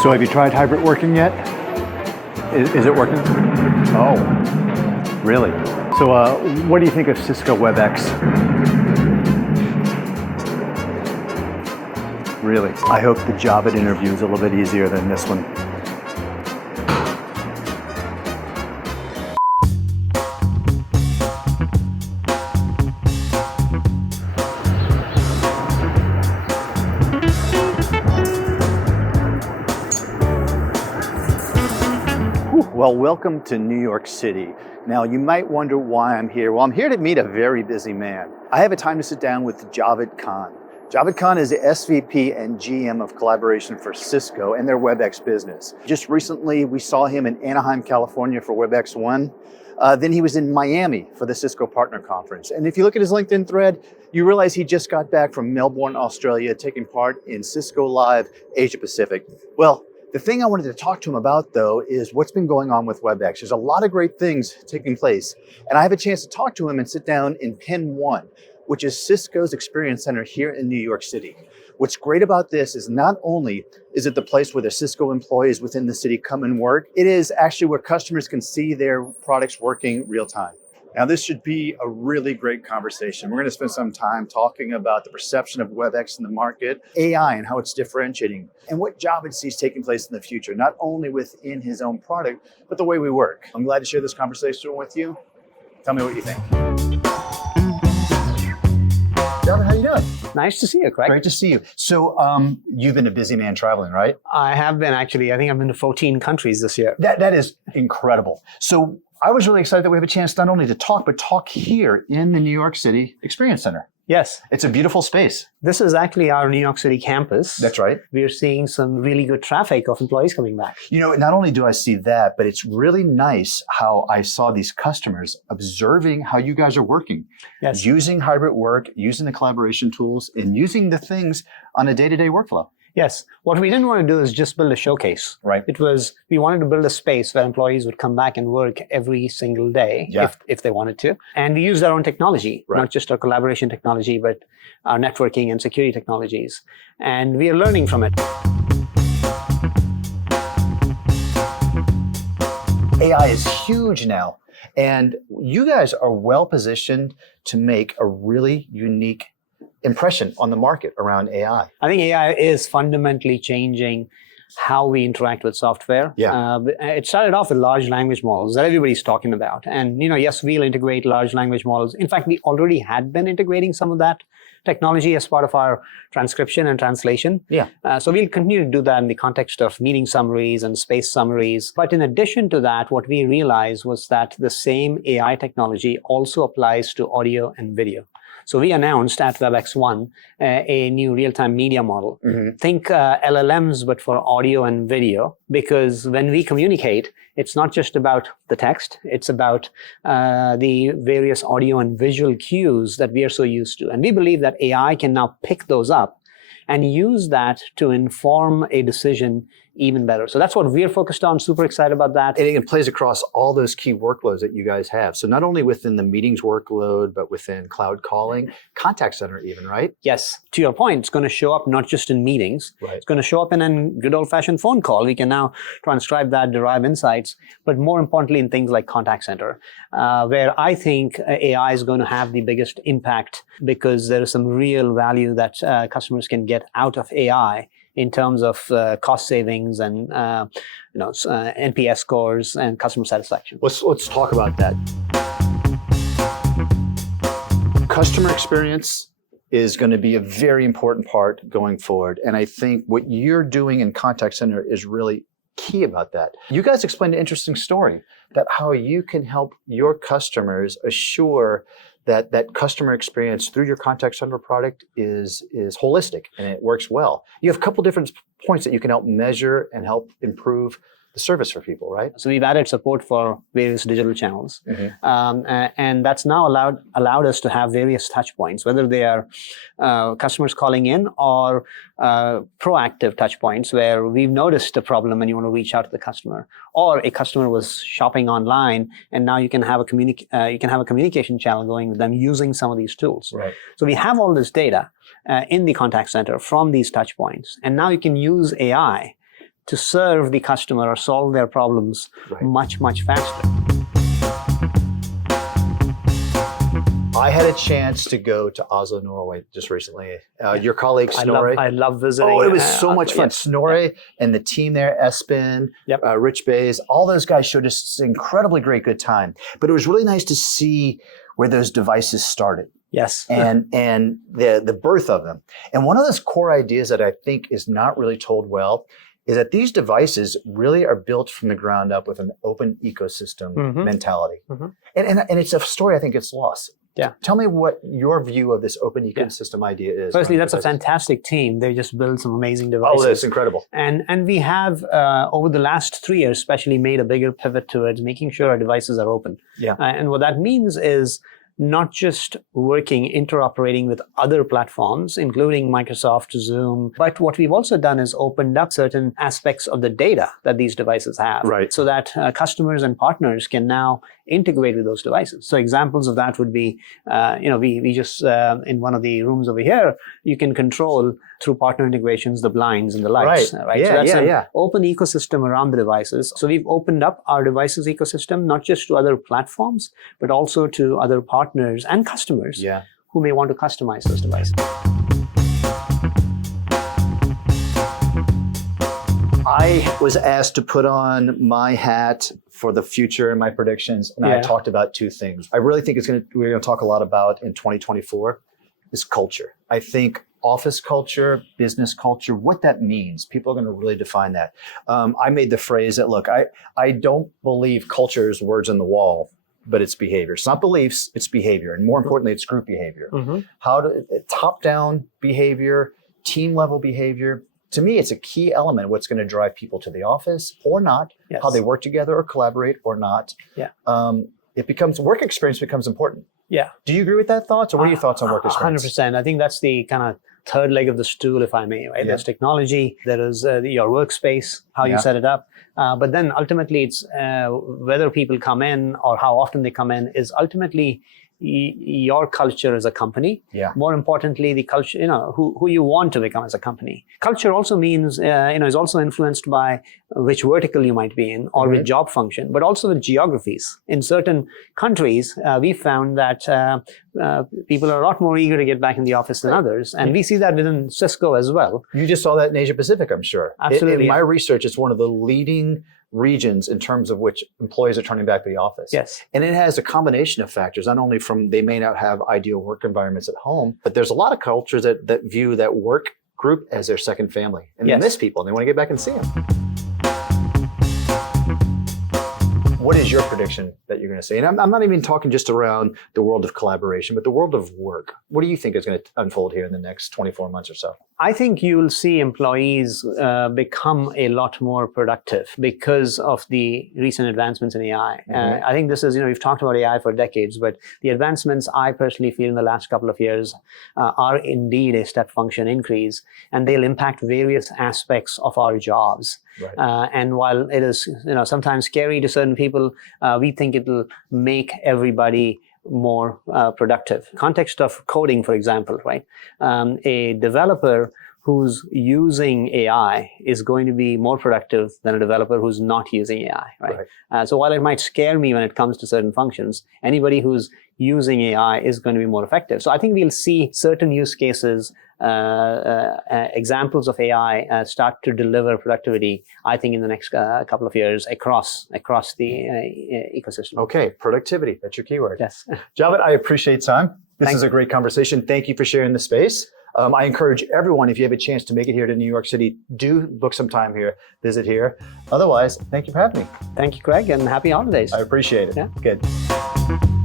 So have you tried hybrid working yet? Is it working? Oh, really? So what do you think of Cisco WebEx? Really? I hope the Javed interview is a little bit easier than this one. Well, welcome to New York City. Now, you might wonder why I'm here. Well, I'm here to meet a very busy man. I have a time to sit down with Javed Khan. Javed Khan is the SVP and GM of collaboration for Cisco and their WebEx business. Just recently, we saw him in Anaheim, California for WebEx One. Then he was in Miami for the Cisco Partner Conference. And if you look at his LinkedIn thread, you realize he just got back from Melbourne, Australia, taking part in Cisco Live Asia Pacific. Well, the thing I wanted to talk to him about, though, is what's been going on with WebEx. There's a lot of great things taking place. And I have a chance to talk to him and sit down in Pen 1, which is Cisco's Experience Center here in New York City. What's great about this is not only is it the place where the Cisco employees within the city come and work, it is actually where customers can see their products working real time. Now, this should be a really great conversation. We're going to spend some time talking about the perception of WebEx in the market, AI and how it's differentiating, and what Javed sees taking place in the future, not only within his own product, but the way we work. I'm glad to share this conversation with you. Tell me what you think. Javed, how you doing? Nice to see you, Craig. Great to see you. So you've been a busy man traveling, right? I have been, actually. I think I've been to 14 countries this year. That is incredible. So I was really excited that we have a chance not only to talk, but talk here in the New York City Experience Center. Yes. It's a beautiful space. This is actually our New York City campus. That's right. We're seeing some really good traffic of employees coming back. You know, not only do I see that, but it's really nice how I saw these customers observing how you guys are working. Yes. Using hybrid work, using the collaboration tools, and using the things on a day-to-day workflow. Yes. What we didn't want to do is just build a showcase. Right. We wanted to build a space where employees would come back and work every single day if they wanted to. And we use our own technology, not just our collaboration technology, but our networking and security technologies. And we are learning from it. AI is huge now. And you guys are well positioned to make a really unique impression on the market around AI. I think AI is fundamentally changing how we interact with software. Yeah. It started off with large language models that everybody's talking about. And, yes, we'll integrate large language models. In fact, we already had been integrating some of that technology as part of our transcription and translation. Yeah. So we'll continue to do that in the context of meeting summaries and space summaries. But in addition to that, what we realized was that the same AI technology also applies to audio and video. So we announced at WebEx One a new real-time media model. Mm-hmm. Think LLMs, but for audio and video, because when we communicate, it's not just about the text, it's about the various audio and visual cues that we are so used to. And we believe that AI can now pick those up and use that to inform a decision even better. So that's what we're focused on. Super excited about that. And it plays across all those key workloads that you guys have. So not only within the meetings workload, but within cloud calling, contact center even, right? Yes. To your point, it's going to show up not just in meetings. Right. It's going to show up in a good old-fashioned phone call. We can now transcribe that, derive insights, but more importantly in things like contact center, where I think AI is going to have the biggest impact because there is some real value that customers can get out of AI in terms of cost savings and NPS scores and customer satisfaction. Let's talk about that. Customer experience is going to be a very important part going forward. And I think what you're doing in contact center is really key about that. You guys explained an interesting story that how you can help your customers assure that customer experience through your contact center product is holistic and it works well. You have a couple different points that you can help measure and help improve the service for people, right? So we've added support for various digital channels. Mm-hmm. And that's now allowed us to have various touch points, whether they are customers calling in or proactive touch points where we've noticed a problem and you want to reach out to the customer, or a customer was shopping online and now you can have a communication channel going with them using some of these tools. Right. So we have all this data in the contact center from these touch points, and now you can use AI to serve the customer or solve their problems much, much faster. I had a chance to go to Oslo, Norway just recently. Your colleague Snorre. I love visiting. Oh, it was so much fun. Yes. Snorre and the team there, Espen, Rich Bays, all those guys showed us an incredibly great good time. But it was really nice to see where those devices started. Yes. And the birth of them. And one of those core ideas that I think is not really told well is that these devices really are built from the ground up with an open ecosystem mentality. And it's a story I think gets lost. Yeah. Tell me what your view of this open ecosystem idea is. Firstly, that's a fantastic team. They just build some amazing devices. Oh, that's incredible. And we have, over the last 3 years, especially made a bigger pivot towards making sure our devices are open. Yeah. And what that means is not just working, interoperating with other platforms, including Microsoft, Zoom, but what we've also done is opened up certain aspects of the data that these devices have, so that customers and partners can now integrate with those devices. So examples of that would be, we just, in one of the rooms over here, you can control through partner integrations, the blinds and the lights, right? So that's an open ecosystem around the devices. So we've opened up our devices ecosystem, not just to other platforms, but also to other partners and customers who may want to customize those devices. I was asked to put on my hat for the future and my predictions, and I talked about two things. I really think we're going to talk a lot about in 2024 is culture. I think office culture, business culture, what that means. People are going to really define that. I made the phrase that, look, I don't believe culture is words on the wall, but it's behavior. It's not beliefs, it's behavior. And more importantly, it's group behavior. Top-down behavior, team-level behavior. To me, it's a key element of what's going to drive people to the office or not, how they work together or collaborate or not. Work experience becomes important. Yeah. Do you agree with that thought? Or what are your thoughts on work experience? 100%. I think that's the kind of third leg of the stool, if I may, right? There's technology, there is your workspace, how you set it up. But then ultimately it's whether people come in or how often they come in is ultimately your culture as a company. More importantly, the culture, who you want to become as a company. Culture also means, is also influenced by which vertical you might be in or which job function, but also with geographies. In certain countries, we found that people are a lot more eager to get back in the office than others. And we see that within Cisco as well. You just saw that in Asia Pacific, I'm sure. Absolutely. In my research, it's one of the leading regions in terms of which employees are turning back to the office. And it has a combination of factors, not only from they may not have ideal work environments at home, but there's a lot of cultures that view that work group as their second family. And they miss people and they want to get back and see them. What is your prediction that you're going to see? And I'm not even talking just around the world of collaboration, but the world of work. What do you think is going to unfold here in the next 24 months or so? I think you'll see employees become a lot more productive because of the recent advancements in AI. I think this is, we've talked about AI for decades, but the advancements I personally feel in the last couple of years are indeed a step function increase, and they'll impact various aspects of our jobs. And while it is, sometimes scary to certain people, we think it'll make everybody more productive. Context of coding, for example, right? A developer who's using AI is going to be more productive than a developer who's not using AI, right? So while it might scare me when it comes to certain functions, anybody who's using AI is going to be more effective. So I think we'll see certain use cases, examples of AI start to deliver productivity, I think, in the next couple of years across the ecosystem. Okay, productivity, that's your keyword. Yes. Javed, I appreciate time. This is a great conversation. Thank you for sharing the space. I encourage everyone, if you have a chance to make it here to New York City, do book some time here, visit here. Otherwise, thank you for having me. Thank you, Craig, and happy holidays. I appreciate it. Yeah. Good.